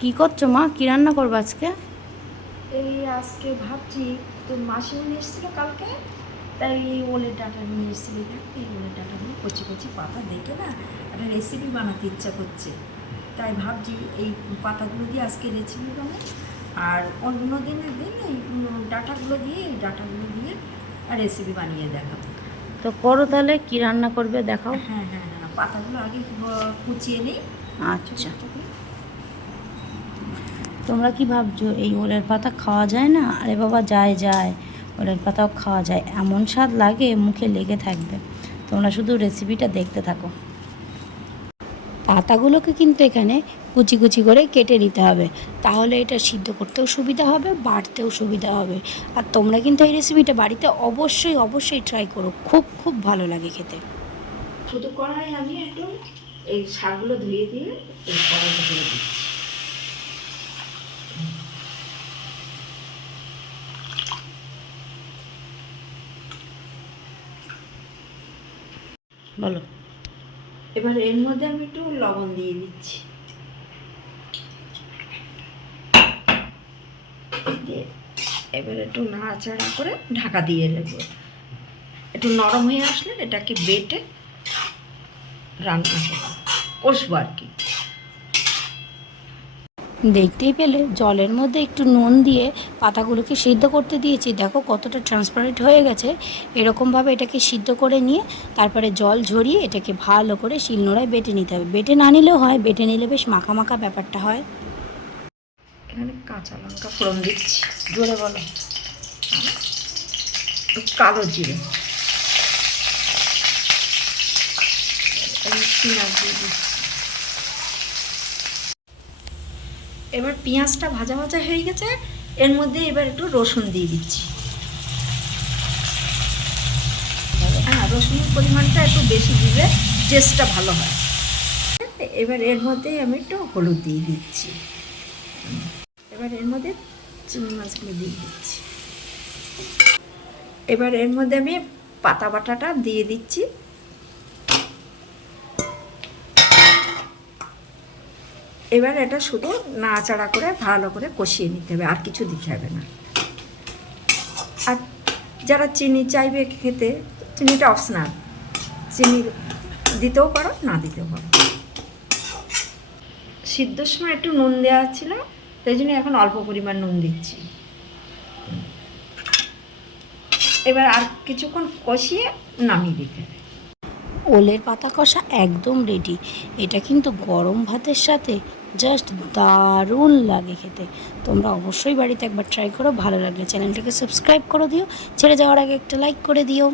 কি করছ মা? কি রান্না করব আজকে? এই আজকে ভাবছি তো মাসিমণি এসেছিল কালকে তাই এই ওলের ডাটা নিয়ে এসেছিল। এই ওলের ডাটা নিয়ে কচি কচি পাতা দেখে না একটা রেসিপি বানাতে ইচ্ছা করছে। তাই ভাবছি এই পাতাগুলো দিয়ে আজকে রেসিপি বানাই। আর অন্য দিনের দিন এই ডাটাগুলো দিয়ে এই ডাটাগুলো দিয়ে রেসিপি বানিয়ে দেখাবো। তো করো তাহলে কি রান্না করবে দেখাও। হ্যাঁ হ্যাঁ হ্যাঁ পাতাগুলো আগে কুচিয়ে নিই। আচ্ছা। তোমরা কি ভাবছ, এই ওলের পাতা খাওয়া যায় না? আরে বাবা, যায় যায়। ওলের পাতাও খাওয়া যায়। এমন স্বাদ লাগে, মুখে লেগে থাকবে। তোমরা শুধু রেসিপিটা দেখতে থাকো। পাতাগুলোকে কিন্তু এখানে কুচি কুচি করে কেটে নিতে হবে। তাহলে এটা সিদ্ধ করতেও সুবিধা হবে, বাড়তেও সুবিধা হবে। আর তোমরা কিন্তু এই রেসিপিটা বাড়িতে অবশ্যই অবশ্যই ট্রাই করো। খুব খুব ভালো লাগে খেতে। শুধু কড়াই আমি একটু এই শাকগুলো ধুয়ে দিয়ে এই কড়াইতে দিয়ে দিচ্ছি। বলো। এবার এর মধ্যে আমি একটু লবণ দিয়ে দিচ্ছি। এবার একটু নাড়াচাড়া করে ঢাকা দিয়ে নেব। একটু নরম হয়ে আসলে এটাকে বেটে রান্না করব। কষবো আর কি। দেখতেই পেলে জলের মধ্যে একটু নুন দিয়ে পাতাগুলোকে সিদ্ধ করতে দিয়েছি। দেখো কতটা ট্রান্সপারেন্ট হয়ে গেছে। এরকমভাবে এটাকে সিদ্ধ করে নিয়ে তারপরে জল ঝরিয়ে এটাকে ভালো করে শিলনোড়ায় বেটে নিতে হবে। বেটে না নিলেও হয় বেটে নিলে বেশ মাখা মাখা ব্যাপারটা হয়। এখানে কাঁচা লঙ্কা ফোড়ন দিচ্ছি। জোরে বলো। কালো জিরে। পেঁয়াজ দিয়ে দিচ্ছি। এবার পেঁয়াজটা ভাজা ভাজা হয়ে গেছে, এর মধ্যে এবার একটু রসুন দিয়ে দিচ্ছি। হ্যাঁ রসুনের পরিমাণটা একটু বেশি দিলে টেস্টটা ভালো হয়। এবার এর মধ্যে আমি একটু হলুদ দিয়ে দিচ্ছি। এবার এর মধ্যে চিংড়ি মাছগুলো দিয়ে দিচ্ছি। এবার এর মধ্যে আমি পাতা বাটাটা দিয়ে দিচ্ছি। এবার এটা শুধু নাড়াচাড়া করে ভালো করে কষিয়ে নিতে হবে, আর কিছু দিতে হবে না। আর যারা চিনি চাইবে খেতে, চিনিটা অপশনাল চিনি দিতেও পারো, না দিতেও পারো। সিদ্ধর সময় একটু নুন দেওয়া ছিল সেই জন্য এখন অল্প পরিমাণ নুন দিচ্ছি। এবার আর কিছুক্ষণ কষিয়ে নামিয়ে দিতে হবে। ওলের পাতা কষা একদম রেডি এটা কিন্তু গরম ভাতের সাথে জাস্ট দারুণ লাগে খেতে। তোমরা অবশ্যই বাড়িতে একবার ট্রাই করো, ভালো লাগলে চ্যানেলটাকে সাবস্ক্রাইব করে দিও। ছেড়ে যাওয়ার আগে একটা লাইক করে দিও।